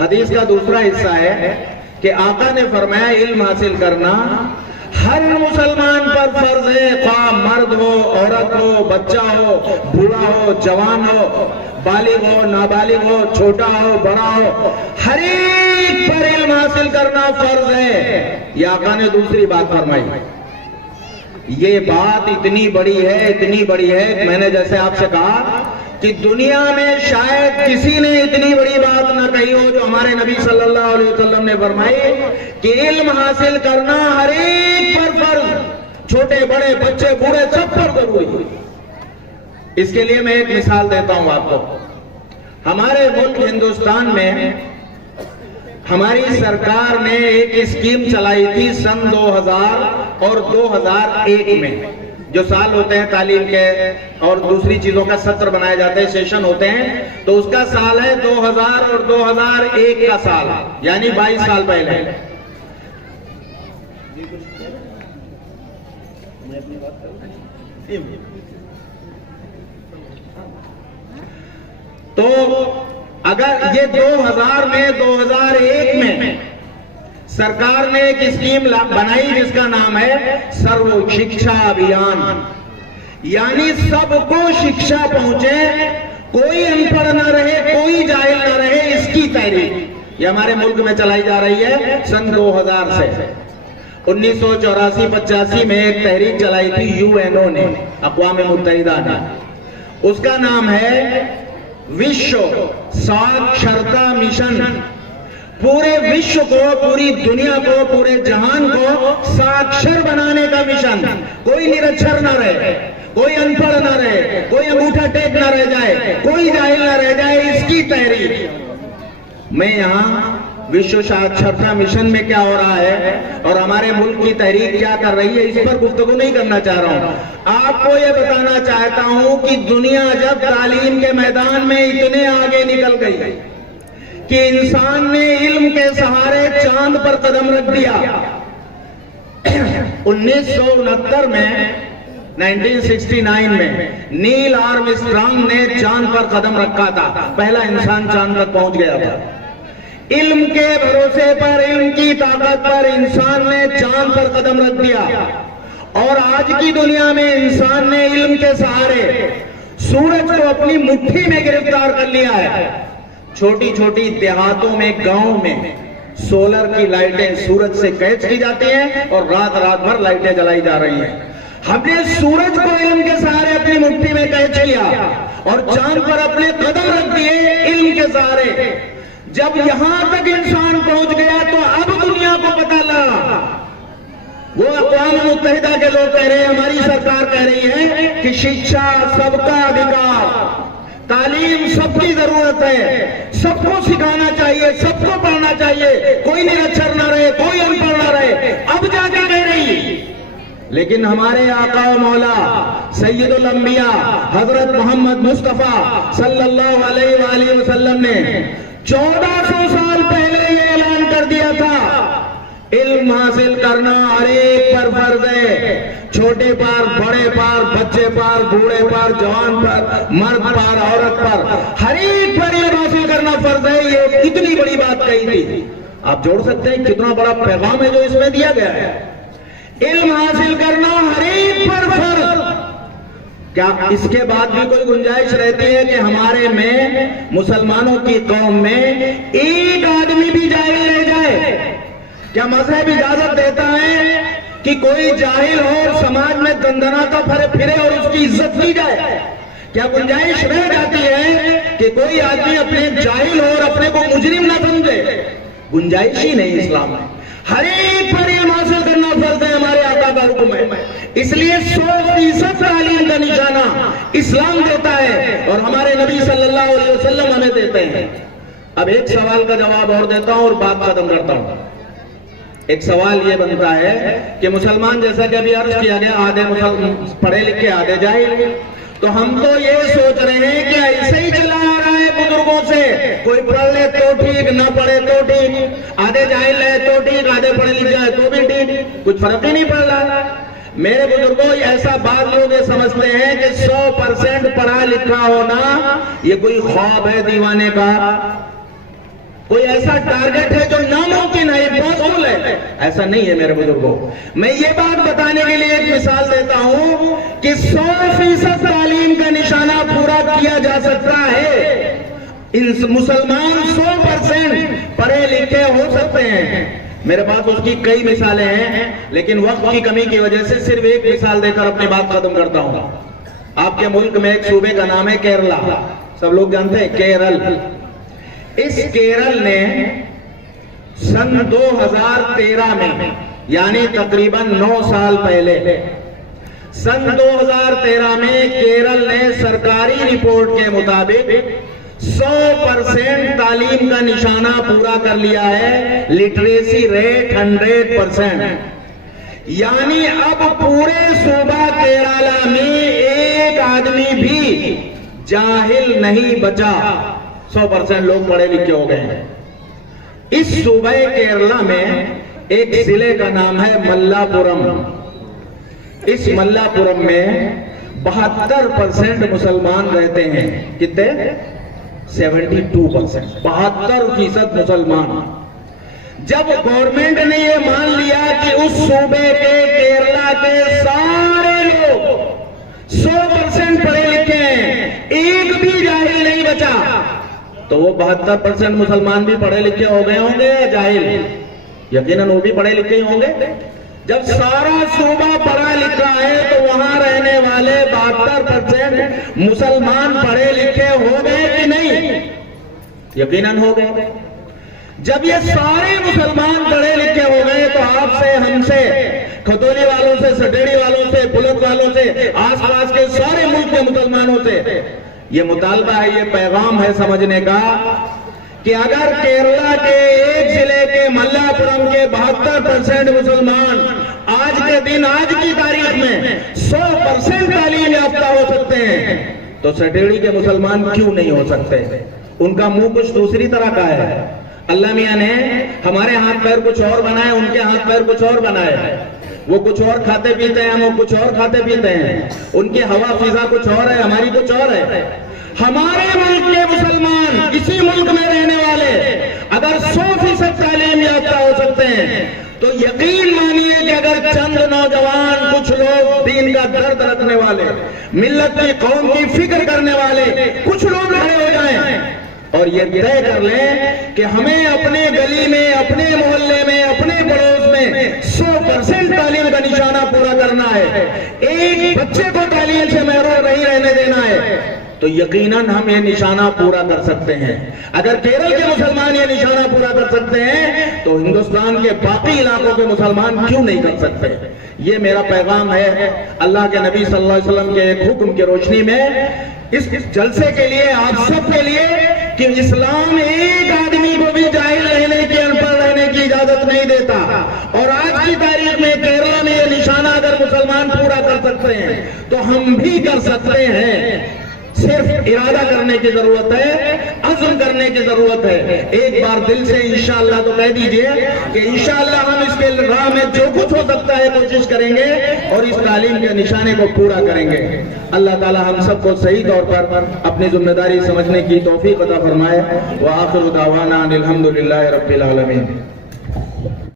حدیث کا دوسرا حصہ ہے کہ آقا نے فرمایا علم حاصل کرنا ہر مسلمان پر فرض ہے، خواہ مرد ہو، عورت ہو، بچہ ہو، بوڑھا ہو، جوان ہو، بالغ ہو، نابالغ ہو، چھوٹا ہو، بڑا ہو، ہر ایک پر علم حاصل کرنا فرض ہے۔ یہ آقا نے دوسری بات فرمائی۔ یہ بات اتنی بڑی ہے، میں نے جیسے آپ سے کہا کہ دنیا میں شاید کسی نے اتنی بڑی بات نہ کہی ہو جو ہمارے نبی صلی اللہ علیہ وسلم نے فرمائی کہ علم حاصل کرنا ہر ایک پر فرض، چھوٹے بڑے بچے بوڑھے سب پر ضروری ہے۔ اس کے لیے میں ایک مثال دیتا ہوں آپ کو۔ ہمارے ملک ہندوستان میں ہماری سرکار نے ایک اسکیم چلائی تھی سن 2000 اور 2001 میں، جو سال ہوتے ہیں تعلیم کے اور دوسری چیزوں کا سطر بنائے جاتے ہیں، سیشن ہوتے ہیں، تو اس کا سال ہے 2000 اور 2001 کا سال، یعنی 22 سال پہلے۔ تو اگر یہ 2000 میں 2001 میں سرکار نے ایک اسکیم بنائی جس کا نام ہے سرو شکشا ابھیان، یعنی سب کو شکشا پہنچے، کوئی ان پڑھ نہ رہے، کوئی جاہل نہ رہے، اس کی تحریک یہ ہمارے ملک میں چلائی جا رہی ہے سن 2000 سے۔ 1984-85 میں ایک تحریک چلائی تھی UN نے، اقوام متحدہ نے، اس کا نام ہے وشو ساکشرتا مشن۔ پورے وشو کو، پوری دنیا کو، پورے جہان کو ساکشر بنانے کا مشن۔ کوئی نرکشر نہ رہے، کوئی ان پڑھ نہ رہے، کوئی انگوٹھا ٹیک نہ رہ جائے، کوئی جاہل نہ رہ جائے، اس کی تحریک۔ میں یہاں وشو ساکشرتا مشن میں کیا ہو رہا ہے اور ہمارے ملک کی تحریک کیا کر رہی ہے اس پر گفتگو نہیں کرنا چاہ رہا ہوں۔ آپ کو یہ بتانا چاہتا ہوں کہ دنیا جب تعلیم کے میدان میں اتنے آگے نکل گئی کہ انسان نے علم کے سہارے چاند پر قدم رکھ دیا۔ 1969 میں 1969 میں نیل آرمسٹرانگ نے چاند پر قدم رکھا تھا، پہلا انسان چاند تک پہنچ گیا تھا۔ علم کے بھروسے پر، علم کی طاقت پر انسان نے چاند پر قدم رکھ دیا، اور آج کی دنیا میں انسان نے علم کے سہارے سورج کو اپنی مٹھی میں گرفتار کر لیا ہے۔ چھوٹی چھوٹی دیہاتوں میں، گاؤں میں سولر کی لائٹیں سورج سے کیچ کی جاتی ہیں اور رات بھر لائٹیں جلائی جا رہی ہیں۔ ہم نے سورج کو علم کے سہارے اپنی مٹھی میں کیچ کیا اور چاند پر اپنے قدم رکھ دیے علم کے سہارے۔ جب یہاں تک انسان پہنچ گیا تو اب دنیا کو پتہ لگا، وہ اقوام متحدہ کے لوگ کہہ رہے ہیں، ہماری سرکار کہہ رہی ہے کہ شکشا سب کا ادھیکار، تعلیم سب کی ضرورت ہے، سب کو سکھانا چاہیے، سب کو پڑھنا چاہیے، کوئی نرکشر نہ رہے، کوئی ان پڑھ نہ رہے، اب جا کے کہہ رہی۔ لیکن ہمارے آقا و مولا سید الانبیاء حضرت محمد مصطفیٰ صلی اللہ علیہ وآلہ وسلم نے 1400 سال پہلے یہ اعلان کر دیا تھا، علم حاصل کرنا ہر ایک پر فرض ہے، چھوٹے پر، بڑے پر، بچے پر، بوڑھے پر، جوان پر، مرد پر، عورت پر، ہر ایک پر علم حاصل کرنا فرض ہے۔ یہ کتنی بڑی بات کہی تھی، آپ جوڑ سکتے ہیں کتنا بڑا پیغام ہے جو اس میں دیا گیا ہے۔ علم حاصل کرنا ہر ایک پر فرض۔ کیا اس کے بعد بھی کوئی گنجائش رہتی ہے کہ ہمارے میں، مسلمانوں کی قوم میں ایک آدمی بھی جاہل رہ جائے؟ کیا مذہب اجازت دیتا ہے کہ کوئی جاہل ہو اور سماج میں دندناتا پھرے اور اس کی عزت کی جائے؟ کیا گنجائش رہ جاتی ہے کہ کوئی آدمی اپنے جاہل ہو اور اپنے کو مجرم نہ سمجھے؟ گنجائش ہی نہیں اسلام میں۔ ہر ایک پر علم حاصل کرنا فرض ہے، ہمارے آقا کا حکم ہے۔ اس لیے 100% تعلیم کا نشانہ اسلام دیتا ہے اور ہمارے نبی صلی اللہ علیہ وسلم ہمیں دیتے ہیں۔ اب ایک سوال کا جواب اور دیتا ہوں اور بات ختم کرتا ہوں۔ ایک سوال یہ بنتا ہے کہ مسلمان، جیسا کہ ابھی عرض کیا گیا، آدھے پڑھے لکھے آدھے جاہل، تو ہم تو یہ سوچ رہے ہیں کہ ایسے ہی چلا آ رہا ہے بزرگوں سے، کوئی پڑھ لے تو ٹھیک، نہ پڑھے تو ٹھیک، آدھے جاہل ہے تو ٹھیک، آدھے پڑھے لکھ جائے تو بھی ٹھیک، کچھ فرق ہی نہیں پڑ رہا۔ میرے بزرگوں، ایسا بعض لوگ یہ سمجھتے ہیں کہ 100% پڑھا لکھا ہونا یہ کوئی خواب ہے دیوانے کا۔ کوئی ایسا ٹارگٹ ہے جو ناممکن ہے، امپاسبل ہے، ایسا نہیں ہے میرے بزرگوں۔ میں یہ بات بتانے کے لیے ایک مثال دیتا ہوں کہ 100% تعلیم کا نشانہ پورا کیا جا سکتا ہے۔ مسلمان 100% پڑھے لکھے ہو سکتے ہیں۔ میرے پاس اس کی کئی مثالیں ہیں، لیکن وقت کی کمی کی وجہ سے صرف ایک مثال دے کر اپنی بات ختم کرتا ہوں۔ آپ کے ملک میں ایک صوبے کا نام ہے کیرلا، سب لوگ جانتے ہیں کیرل۔ اس کیرل نے سن 2013 میں، یعنی تقریباً 9 سال پہلے، سن 2013 میں کیرل نے سرکاری رپورٹ کے مطابق 100% تعلیم کا نشانہ پورا کر لیا ہے، لٹریسی ریٹ 100%۔ یعنی اب پورے صوبہ کیرلا میں ایک آدمی بھی جاہل نہیں بچا، 100% لوگ پڑھے لکھے ہو گئے ہیں۔ اس صوبہ کیرلا میں ایک ضلع کا نام ہے ملا پورم۔ اس ملا پورم میں 72% مسلمان رہتے ہیں۔ کتنے؟ 72%، 72% مسلمان۔ جب گورنمنٹ نے یہ مان لیا کہ اس صوبے کے کیرلا کے سارے لوگ 100% پڑھے لکھے ہیں، ایک بھی جاہل نہیں بچا، تو وہ 72% مسلمان بھی پڑھے لکھے ہو گئے ہوں گے یا جاہل؟ یقیناً وہ بھی پڑھے لکھے ہی ہوں گے۔ جب سارا صوبہ پڑھا لکھا ہے تو وہاں رہنے والے 72% مسلمان پڑھے لکھے ہو گئے کہ نہیں؟ یقیناً ہو گئے۔ جب یہ سارے مسلمان پڑھے لکھے ہو گئے تو آپ سے، ہم سے، کھتولی والوں سے، سٹیڑی والوں سے، پلت والوں سے، آس پاس کے سارے ملک کے مسلمانوں سے یہ مطالبہ ہے، یہ پیغام ہے سمجھنے کا کہ اگر کیرلا کے ایک ضلع کے ملا پورم کے 72% مسلمان آج کے دن، آج کی تاریخ میں 100% تعلیم یافتہ ہو سکتے ہیں تو سٹیڑی کے مسلمان کیوں نہیں ہو سکتے؟ ان کا منہ کچھ دوسری طرح کا ہے۔ اللہ میاں نے ہمارے ہاتھ پیر کچھ اور بنائے، ان کے ہاتھ پیر کچھ اور بنائے۔ وہ کچھ اور کھاتے پیتے ہیں، ہم کچھ اور کھاتے پیتے ہیں۔ ان کی ہوا فضا کچھ اور ہے، ہماری کچھ اور ہے۔ ہمارے ملک کے مسلمان، اسی ملک میں رہنے والے اگر 100% تعلیم یافتہ ہو سکتے ہیں تو یقین مانیے کہ اگر چند نوجوان، کچھ لوگ دین کا درد رکھنے والے، ملت کی، قوم کی فکر کرنے والے کچھ لوگ کھڑے ہو جائیں اور یہ طے کر لیں کہ ہمیں اپنے گلی میں، اپنے محلے میں، اپنے پڑوس میں 100% تعلیم کا نشانہ پورا کرنا ہے، ایک بچے کو تعلیم سے محروم نہیں رہنے دینا ہے، تو یقیناً ہم یہ نشانہ پورا کر سکتے ہیں۔ اگر کیرل کے مسلمان یہ نشانہ پورا کر سکتے ہیں تو ہندوستان کے باقی علاقوں کے مسلمان کیوں نہیں کر سکتے؟ یہ میرا پیغام ہے اللہ کے نبی صلی اللہ علیہ وسلم کے ایک حکم کی روشنی میں، اس جلسے کے لیے، آپ سب کے لیے، کہ اسلام ایک آدمی کو بھی جاہل رہنے کی، ان پڑھ رہنے کی اجازت نہیں دیتا۔ اور آج کی تاریخ میں کیرلا میں یہ نشانہ اگر مسلمان پورا کر سکتے ہیں تو ہم بھی کر سکتے ہیں۔ صرف ارادہ کرنے کی ضرورت ہے، عزم کرنے کی ضرورت ہے۔ ایک بار دل سے انشاءاللہ تو کہہ دیجئے کہ انشاءاللہ ہم اس کے راہ میں جو کچھ ہو سکتا ہے کوشش کریں گے اور اس تعلیم کے نشانے کو پورا کریں گے۔ اللہ تعالی ہم سب کو صحیح طور پر اپنی ذمہ داری سمجھنے کی توفیق عطا فرمائے۔ وآخر دعوانا ان الحمدللہ رب العالمین۔